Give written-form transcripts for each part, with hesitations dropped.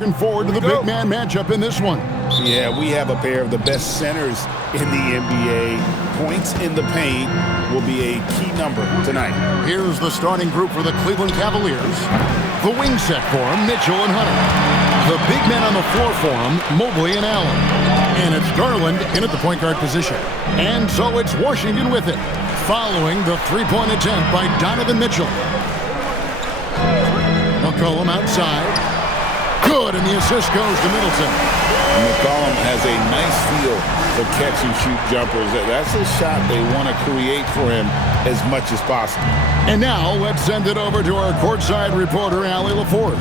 Looking forward to the big man matchup in this one. Yeah, we have a pair of the best centers in the NBA. Points in the paint will be a key number tonight. Here's the starting group for the Cleveland Cavaliers. The wing set for them, Mitchell and Hunter. The big men on the floor for them, Mobley and Allen. And it's Garland in at the point guard position. And so it's Washington with it, following the three-point attempt by Donovan Mitchell. McCollum outside. Good, and the assist goes to Middleton. McCollum has a nice feel for catch-and-shoot jumpers. That's a shot they want to create for him as much as possible. And now let's send it over to our courtside reporter, Allie LaForce.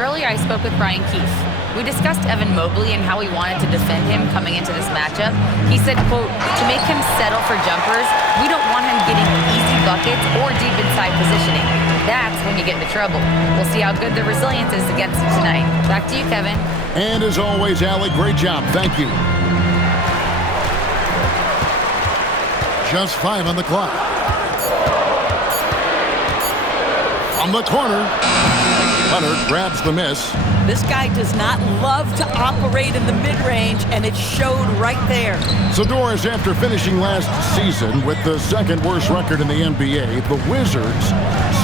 Earlier, I spoke with Brian Keefe. We discussed Evan Mobley and how we wanted to defend him coming into this matchup. He said, quote, to make him settle for jumpers, we don't want him getting easy buckets or deep inside positioning. That's when you get into trouble. We'll see how good the resilience is against him tonight. Back to you, Kevin. And as always, Allie, great job. Thank you. Just 5 on the clock. From the corner, Hunter grabs the miss. This guy does not love to operate in the mid-range, and it showed right there. So, Doris, after finishing last season with the second worst record in the NBA, the Wizards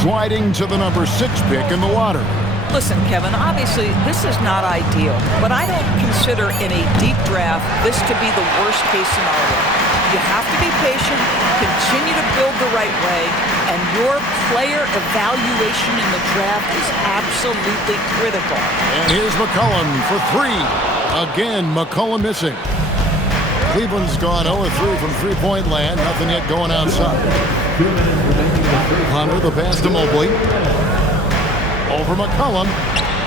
sliding to the number 6 pick in the lottery. Listen, Kevin, obviously this is not ideal, but I don't consider in a deep draft this to be the worst-case scenario. You have to be patient, continue to build the right way, and your player evaluation in the draft is absolutely critical. And here's McCollum for 3. Again, McCollum missing. Cleveland's gone 0-3 from three-point land. Nothing yet going outside. Hunter, the pass to Mobley. Over McCollum.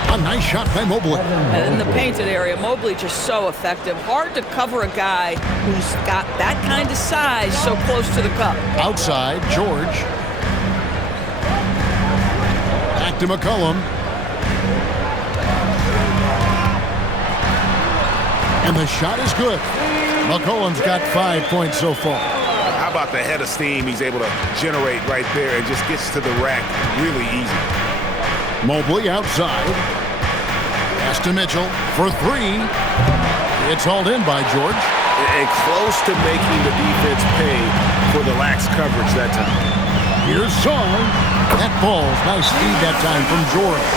A nice shot by Mobley. And in the painted area, Mobley just so effective. Hard to cover a guy who's got that kind of size so close to the cup. Outside, George. Back to McCollum. And the shot is good. McCollum's got 5 points so far. How about the head of steam he's able to generate right there and just gets to the rack really easy. Mobley outside. Pass to Mitchell for 3. It's hauled in by George. And close to making the defense pay for the lax coverage that time. Here's Sarr. That ball's nice speed that time from George.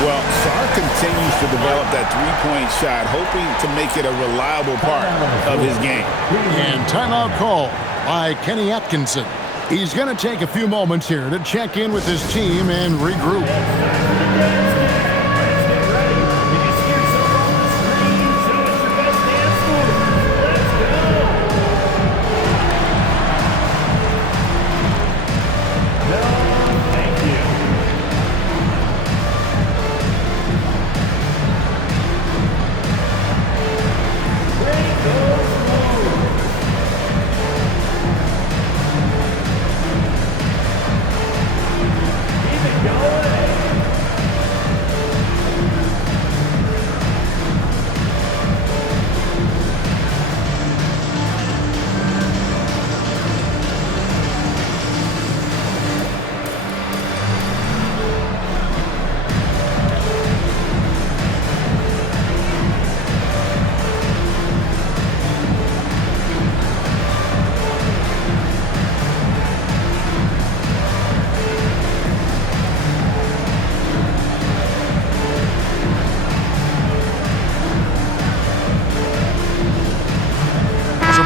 Well, Sarr continues to develop that three-point shot, hoping to make it a reliable part of his game. And timeout call by Kenny Atkinson. He's going to take a few moments here to check in with his team and regroup.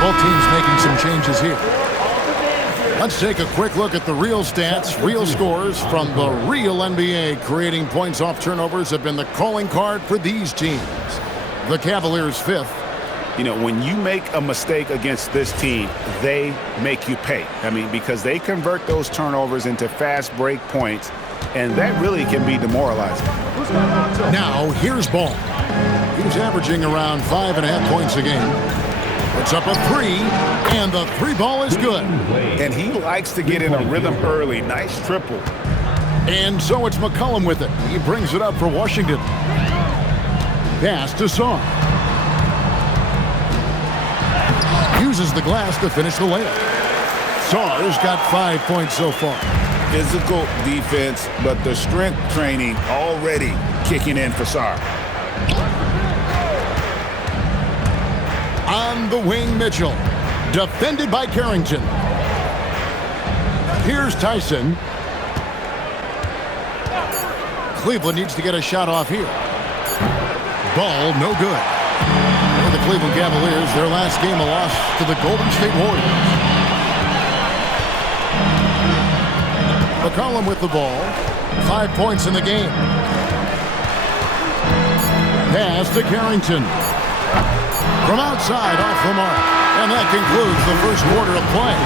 Both teams making some changes here. Let's take a quick look at the real stats, real scores from the real NBA. Creating points off turnovers have been the calling card for these teams. The Cavaliers 5th. You know, when you make a mistake against this team, they make you pay. I mean, because they convert those turnovers into fast break points, and that really can be demoralizing. Now, here's Ball. He's averaging around 5.5 points a game. Puts up a 3, and the 3 ball is good. And he likes to get in a rhythm early. Nice triple. And so it's McCollum with it. He brings it up for Washington. Pass to Sarr. Uses the glass to finish the layup. Sarr's got 5 points so far. Physical defense, but the strength training already kicking in for Sarr. On the wing, Mitchell. Defended by Carrington. Here's Tyson. Cleveland needs to get a shot off here. Ball, no good. And the Cleveland Cavaliers, their last game, a loss to the Golden State Warriors. McCollum with the ball. 5 points in the game. Pass to Carrington. From outside, off the mark. And that concludes the first quarter of play.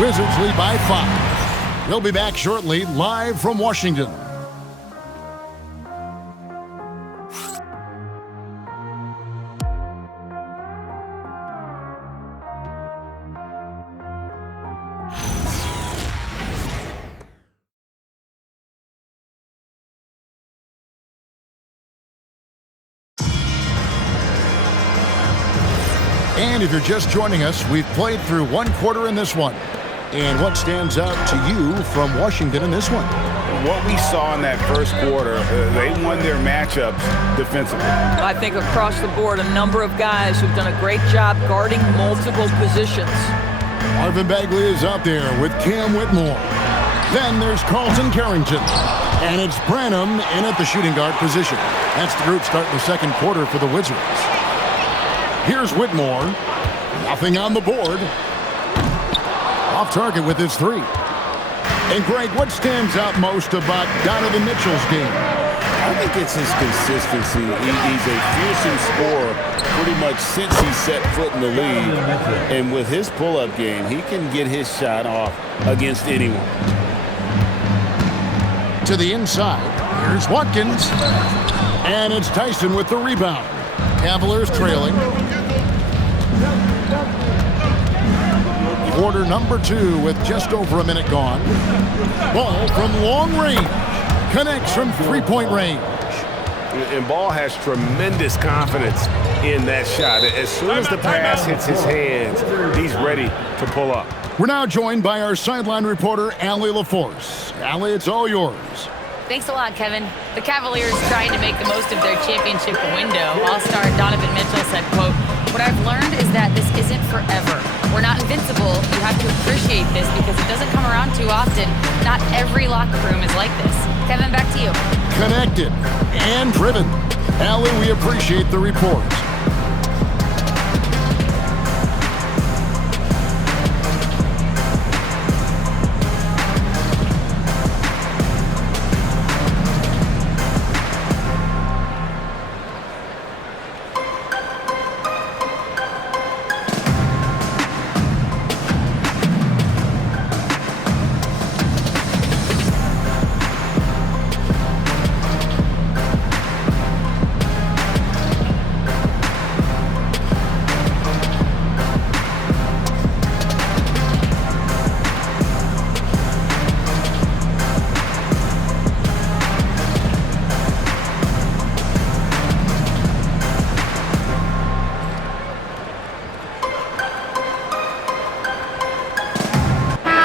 Wizards lead by 5. We'll be back shortly, live from Washington. And if you're just joining us, we've played through one quarter in this one. And what stands out to you from Washington in this one? What we saw in that first quarter, they won their matchups defensively. I think across the board, a number of guys who've done a great job guarding multiple positions. Marvin Bagley is out there with Cam Whitmore. Then there's Carlton Carrington. And it's Branham in at the shooting guard position. That's the group starting the second quarter for the Wizards. Here's Whitmore. Nothing on the board. Off target with his 3. And Greg, what stands out most about Donovan Mitchell's game? I think it's his consistency. He's a fearsome scorer pretty much since he set foot in the league. And with his pull-up game, he can get his shot off against anyone. To the inside. Here's Watkins. And it's Tyson with the rebound. Cavaliers trailing. Quarter number 2 with just over a minute gone. Ball from long range. Connects from three-point range. And Ball has tremendous confidence in that shot. As soon as the pass hits his hands, he's ready to pull up. We're now joined by our sideline reporter, Allie LaForce. Allie, it's all yours. Thanks a lot, Kevin. The Cavaliers trying to make the most of their championship window. All-star Donovan Mitchell said, quote, "What I've learned is that this isn't forever. We're not invincible. You have to appreciate this because it doesn't come around too often. Not every locker room is like this." Kevin, back to you. Connected and driven. Allie, we appreciate the report.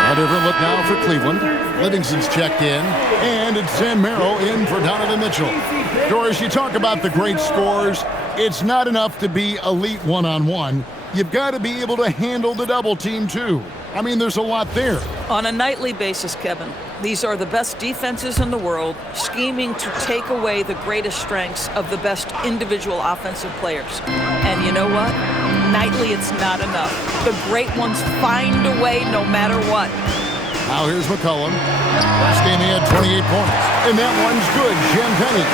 A different look now for Cleveland. Livingston's checked in, and it's Sam Merrill in for Donovan Mitchell. Doris, you talk about the great scores. It's not enough to be elite one-on-one. You've got to be able to handle the double team, too. I mean, there's a lot there. On a nightly basis, Kevin, these are the best defenses in the world, scheming to take away the greatest strengths of the best individual offensive players. And you know what? Nightly, it's not enough. The great ones find a way no matter what. Now here's McCollum. Last game he had 28 points. And that one's good. Jim Penny.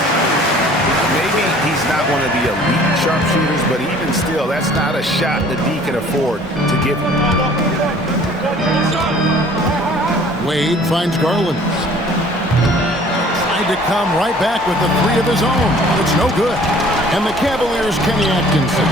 Maybe he's not one of the elite sharpshooters, but even still, that's not a shot that D can afford to give him. Wade finds Garland. Tried to come right back with the 3 of his own. It's no good. And the Cavaliers' Kenny Atkinson.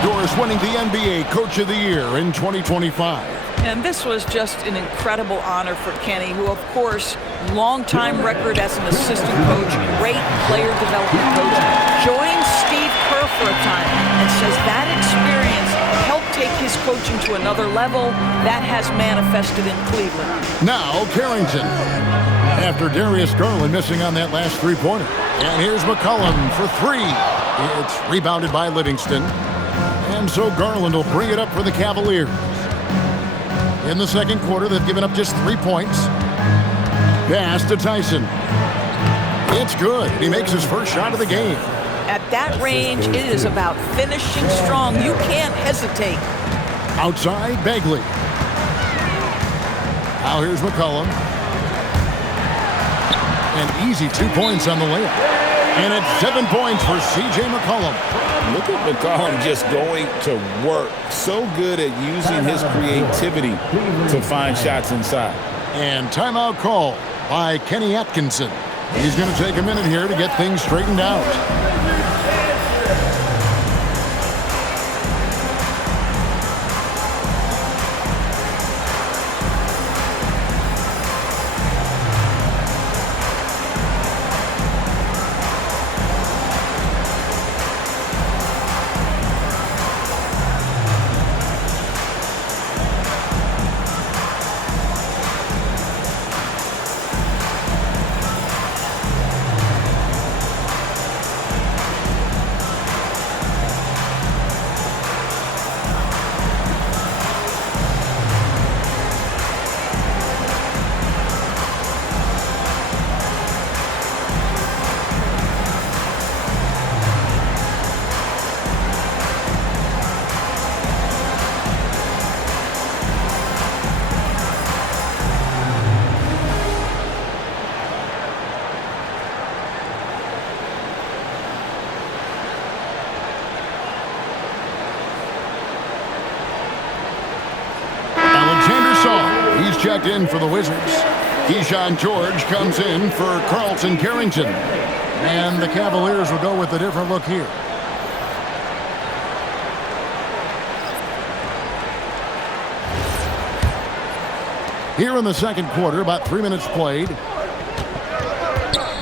Doris winning the NBA Coach of the Year in 2025. And this was just an incredible honor for Kenny, who, of course, long-time record as an assistant coach, great player development coach, joined Steve Kerr for a time and says that experience helped take his coaching to another level. That has manifested in Cleveland. Now Carrington. After Darius Garland missing on that last three-pointer. And here's McCollum for three. It's rebounded by Livingston. And so Garland will bring it up for the Cavaliers. In the second quarter, they've given up just 3 points. Pass to Tyson. It's good. He makes his first shot of the game. At that range, it is about finishing strong. You can't hesitate. Outside, Bagley. Now here's McCollum. An easy 2 points on the layup. And it's 7 points for C.J. McCollum. Look at McCollum just going to work. So good at using his creativity to find shots inside. And timeout call by Kenny Atkinson. He's going to take a minute here to get things straightened out. Checked in for the Wizards. Keyshawn George comes in for Carlton Carrington. And the Cavaliers will go with a different look here. Here in the second quarter, about 3 minutes played.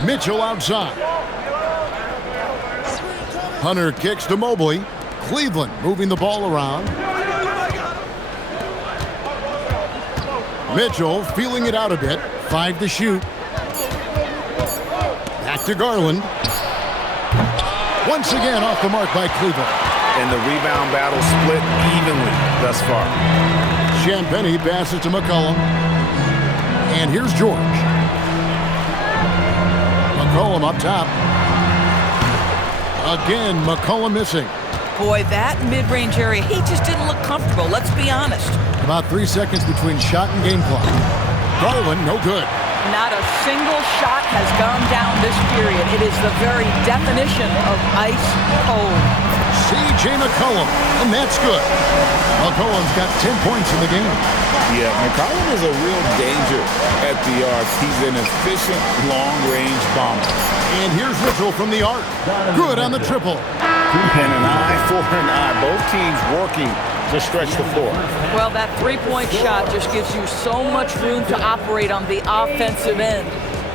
Mitchell outside. Hunter kicks to Mobley. Cleveland moving the ball around. Mitchell feeling it out a bit. 5 to shoot. Back to Garland. Once again off the mark by Cleveland. And the rebound battle split evenly thus far. Champagnie passes to McCollum. And here's George. McCollum up top. Again, McCollum missing. Boy, that mid-range area, he just didn't look comfortable, let's be honest. About 3 seconds between shot and game clock. Garland, no good. Not a single shot has gone down this period. It is the very definition of ice cold. C.J. McCollum, and that's good. McCollum's got 10 points in the game. Yeah, McCollum is a real danger at the arc. He's an efficient long-range bomber. And here's Mitchell from the arc. Good on the triple. And an eye for an eye. Both teams working to stretch the floor. Well, that three-point shot just gives you so much room to operate on the offensive end.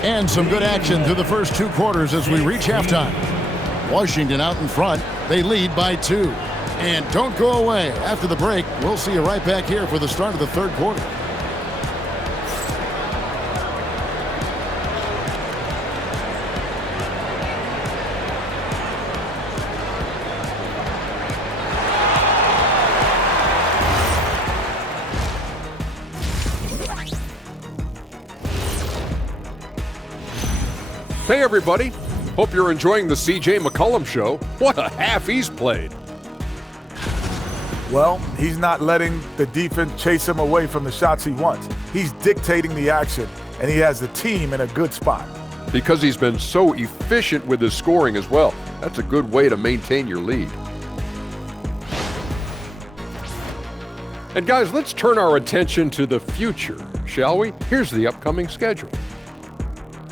And some good action through the first 2 quarters as we reach halftime. Washington out in front. They lead by 2. And don't go away. After the break, we'll see you right back here for the start of the third quarter. Hey everybody, hope you're enjoying the C.J. McCollum show. What a half he's played. Well, he's not letting the defense chase him away from the shots he wants. He's dictating the action, and he has the team in a good spot. Because he's been so efficient with his scoring as well. That's a good way to maintain your lead. And guys, let's turn our attention to the future, shall we? Here's the upcoming schedule.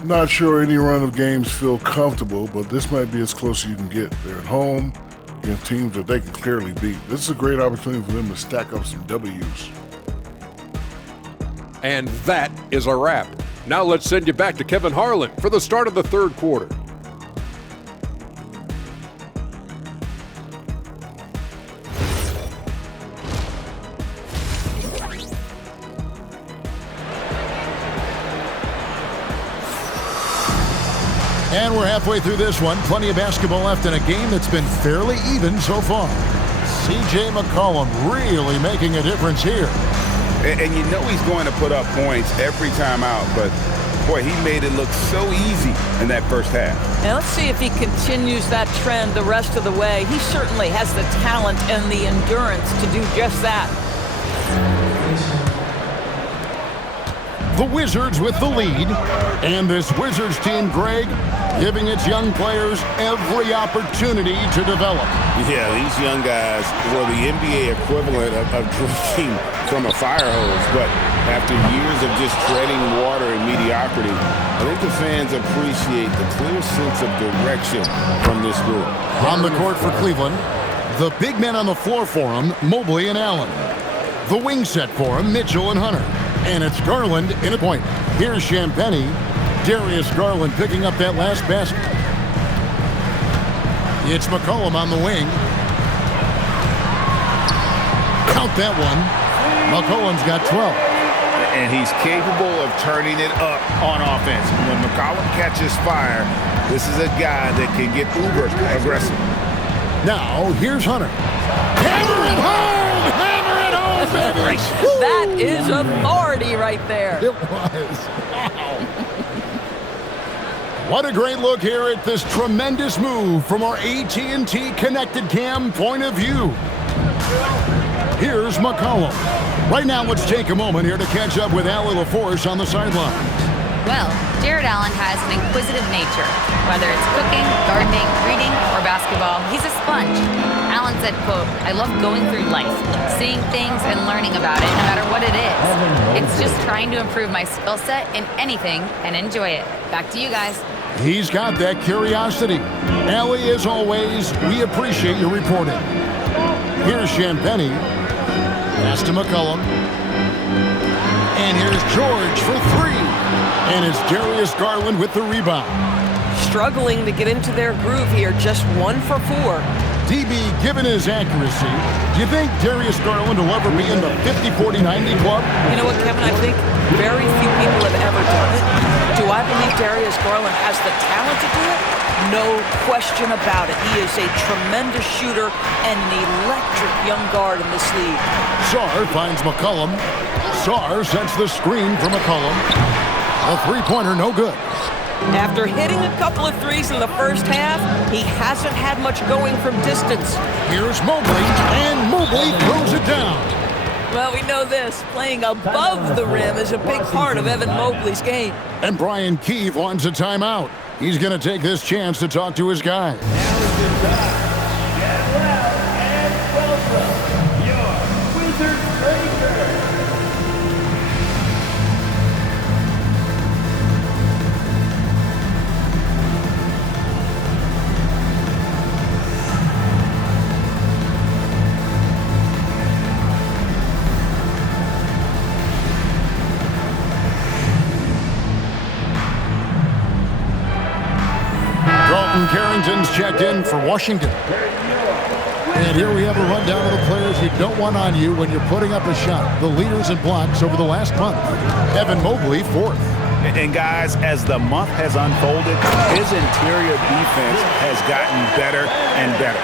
Not sure any run of games feel comfortable, but this might be as close as you can get. They're at home against teams that they can clearly beat. This is a great opportunity for them to stack up some W's. And that is a wrap. Now let's send you back to Kevin Harlan for the start of the third quarter. And we're halfway through this one. Plenty of basketball left in a game that's been fairly even so far. C.J. McCollum really making a difference here. And you know he's going to put up points every time out, but boy, he made it look so easy in that first half. Now let's see if he continues that trend the rest of the way. He certainly has the talent and the endurance to do just that. The Wizards with the lead. And this Wizards team, Greg, giving its young players every opportunity to develop. Yeah, these young guys were the NBA equivalent of drinking from a fire hose. But after years of just treading water and mediocrity, I think the fans appreciate the clear sense of direction from this group. On the court for Cleveland, the big men on the floor for them, Mobley and Allen. The wing set for them, Mitchell and Hunter. And it's Garland in a point. Here's Champagnie. Darius Garland picking up that last basket. It's McCollum on the wing. Count that one. McCollum's got 12. And he's capable of turning it up on offense. When McCollum catches fire, this is a guy that can get uber aggressive. Now, here's Hunter. Hammer it home! Hammer it home, baby! That is authority right there. It was. Wow. What a great look here at this tremendous move from our AT&T Connected Cam point of view. Here's McCollum. Right now, let's take a moment here to catch up with Allie LaForce on the sideline. Well, Jared Allen has an inquisitive nature. Whether it's cooking, gardening, reading, or basketball, he's a sponge. Allen said, quote, "I love going through life, seeing things and learning about it no matter what it is. It's just trying to improve my skill set in anything and enjoy it." Back to you guys. He's got that curiosity. Allie, as always, we appreciate your reporting. Here's Champagnie. Pass to McCollum. And here's George for three. And it's Darius Garland with the rebound. Struggling to get into their groove here, just 1 for 4. DB, given his accuracy, do you think Darius Garland will ever be in the 50-40-90 club? You know what, Kevin? I think very few people have ever done it. Do I believe Darius Garland has the talent to do it? No question about it. He is a tremendous shooter and an electric young guard in this league. Sarr finds McCollum. Sarr sets the screen for McCollum. A three-pointer, no good. After hitting a couple of threes in the first half, he hasn't had much going from distance. Here's Mobley, and Mobley throws it down. Well, we know this. Playing above the rim is a big part of Evan Mobley's game. And Brian Keefe wants a timeout. He's going to take this chance to talk to his guys. Now is the time. Get well and welcome your Wizards Rangers. Carrington's checked in for Washington. And here we have a rundown of the players you don't want on you when you're putting up a shot. The leaders in blocks over the last month. Evan Mobley, 4th. And guys, as the month has unfolded, his interior defense has gotten better and better.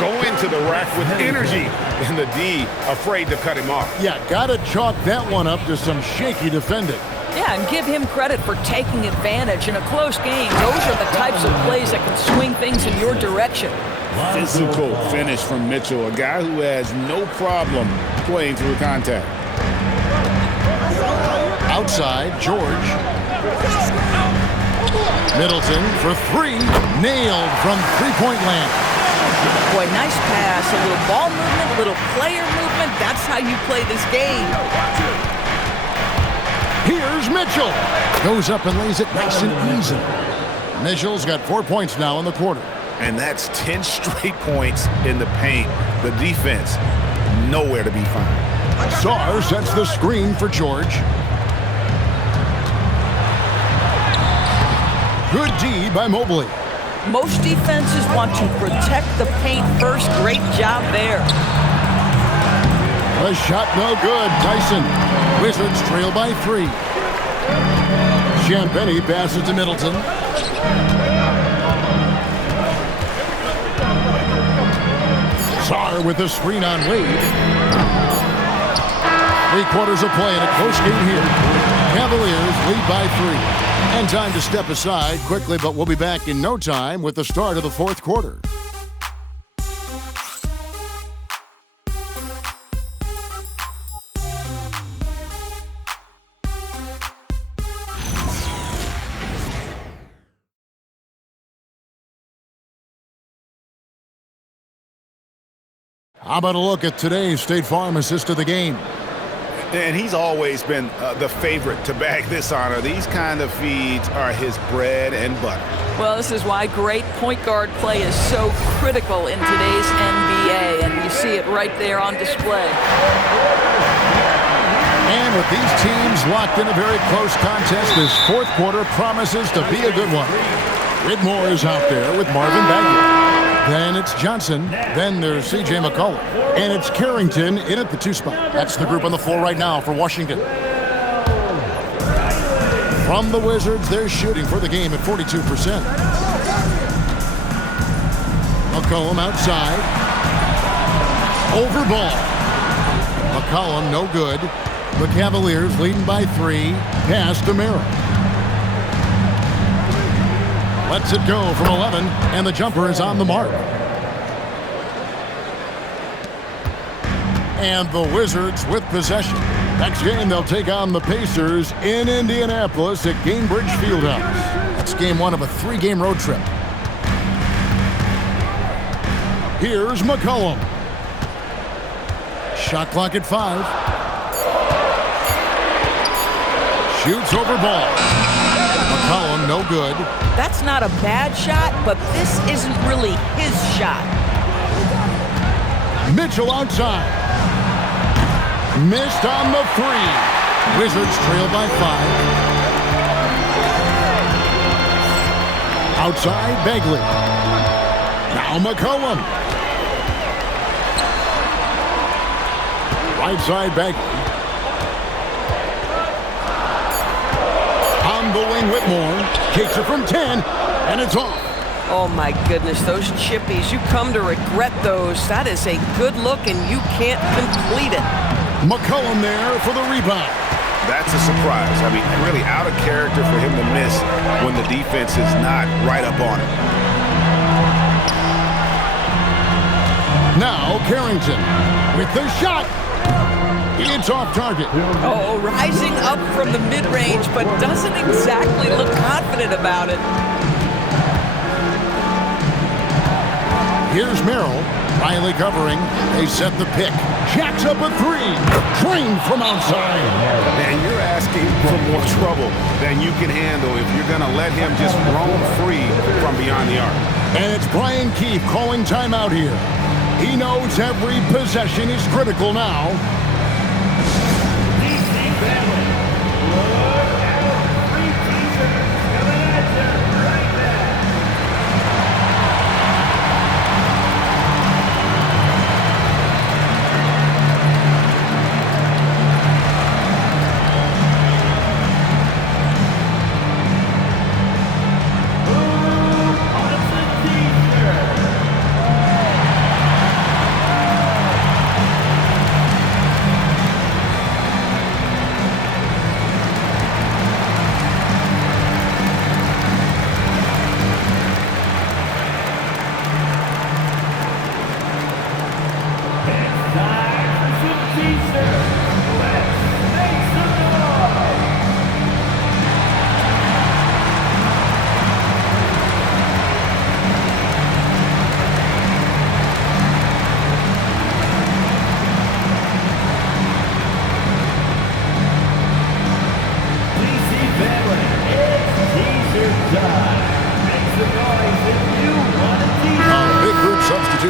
Going to the rack with energy, and the D afraid to cut him off. Yeah, gotta chalk that one up to some shaky defending. Yeah, and give him credit for taking advantage in a close game. Those are the types of plays that can swing things in your direction. Physical finish from Mitchell, a guy who has no problem playing through contact. Outside, George. Middleton for three. Nailed from three-point land. Boy, nice pass. A little ball movement, a little player movement. That's how you play this game. Here's Mitchell. Goes up and lays it nice and easy. Mitchell's got 4 points now in the quarter. And that's 10 straight points in the paint. The defense, nowhere to be found. Sarr sets the screen for George. Good D by Mobley. Most defenses want to protect the paint first. Great job there. A shot no good. Tyson. Wizards trail by 3. Champagnie passes to Middleton. there with the screen on Wade. 3 quarters of play in a close game here. Cavaliers lead by 3. And time to step aside quickly, but we'll be back in no time with the start of the 4th quarter. How about a look at today's State Farm assist of the game? And he's always been the favorite to bag this honor. These kind of feeds are his bread and butter. Well, this is why great point guard play is so critical in today's NBA, and you see it right there on display. And with these teams locked in a very close contest, this 4th quarter promises to be a good one. Whitmore is out there with Marvin Bagley. Then it's Johnson. Then there's C.J. McCollum. And it's Carrington in at the 2 spot. That's the group on the floor right now for Washington. From the Wizards, they're shooting for the game at 42%. McCollum outside. Over ball. McCollum no good. The Cavaliers leading by 3. Pass to Merrill. Lets it go from 11, and the jumper is on the mark. And the Wizards with possession. Next game, they'll take on the Pacers in Indianapolis at Gainbridge Fieldhouse. That's game 1 of a 3-game road trip. Here's McCollum. Shot clock at 5. Shoots over ball. McCollum no good. That's not a bad shot, but this isn't really his shot. Mitchell outside. Missed on the 3. Wizards trail by 5. Outside, Bagley. Now McCollum. Right side, Bagley. On the wing, Whitmore. Kicks it from 10, and it's off. Oh my goodness, those chippies, you come to regret those. That is a good look, and you can't complete it. McCollum there for the rebound. That's a surprise. I mean, really out of character for him to miss when the defense is not right up on him. Now Carrington with the shot. It's off target. Oh, rising up from the mid-range, but doesn't exactly look confident about it. Here's Merrill. Riley covering. They set the pick. Jacks up a 3. Trained from outside. And you're asking for more trouble than you can handle if you're going to let him just roam free from beyond the arc. And it's Brian Keefe calling timeout here. He knows every possession is critical now.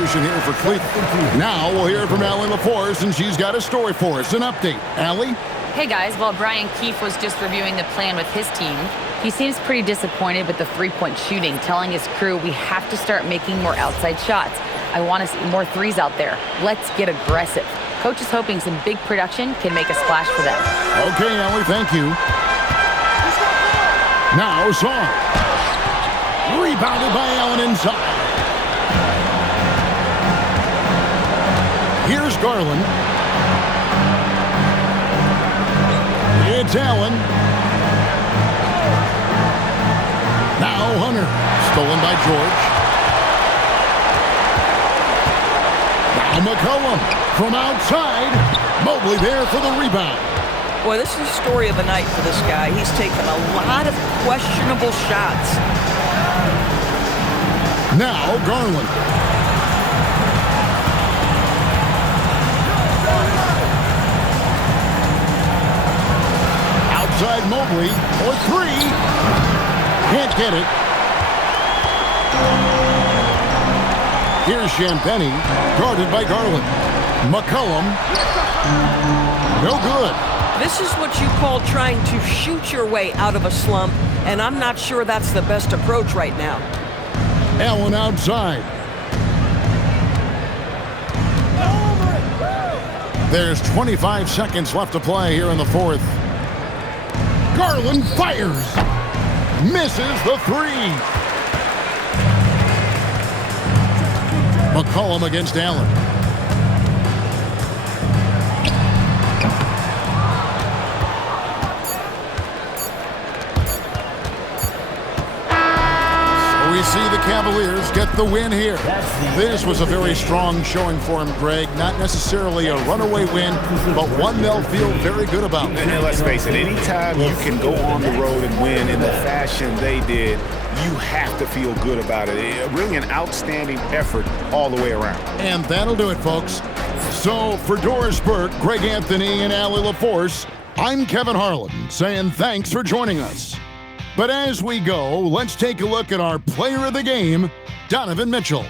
Here for Cleveland. Now we'll hear from Allie LaForce, and she's got a story for us. An update. Allie? Hey guys, while Brian Keefe was just reviewing the plan with his team, he seems pretty disappointed with the 3-point shooting, telling his crew we have to start making more outside shots. I want to see more threes out there. Let's get aggressive. Coach is hoping some big production can make a splash for them. Okay, Allie, thank you. Now Song. Rebounded by Allen inside. Here's Garland. It's Allen. Now Hunter. Stolen by George. Now McCollum from outside. Mobley there for the rebound. Boy, this is the story of the night for this guy. He's taken a lot of questionable shots. Now Garland. Outside Mobley for three. Can't get it. Here's Champagnie, guarded by Garland. McCollum. No good. This is what you call trying to shoot your way out of a slump, and I'm not sure that's the best approach right now. Allen outside. There's 25 seconds left to play here in the fourth. Garland fires. Misses the three. McCollum against Allen. We see the Cavaliers get the win here. This was a very strong showing for him, Greg. Not necessarily a runaway win, but one they'll feel very good about. And let's face it, anytime you can go on the road and win in the fashion they did, you have to feel good about it. Really an outstanding effort all the way around. And that'll do it, folks. So for Doris Burke, Greg Anthony, and Allie LaForce, I'm Kevin Harlan saying thanks for joining us. But as we go, let's take a look at our player of the game, Donovan Mitchell.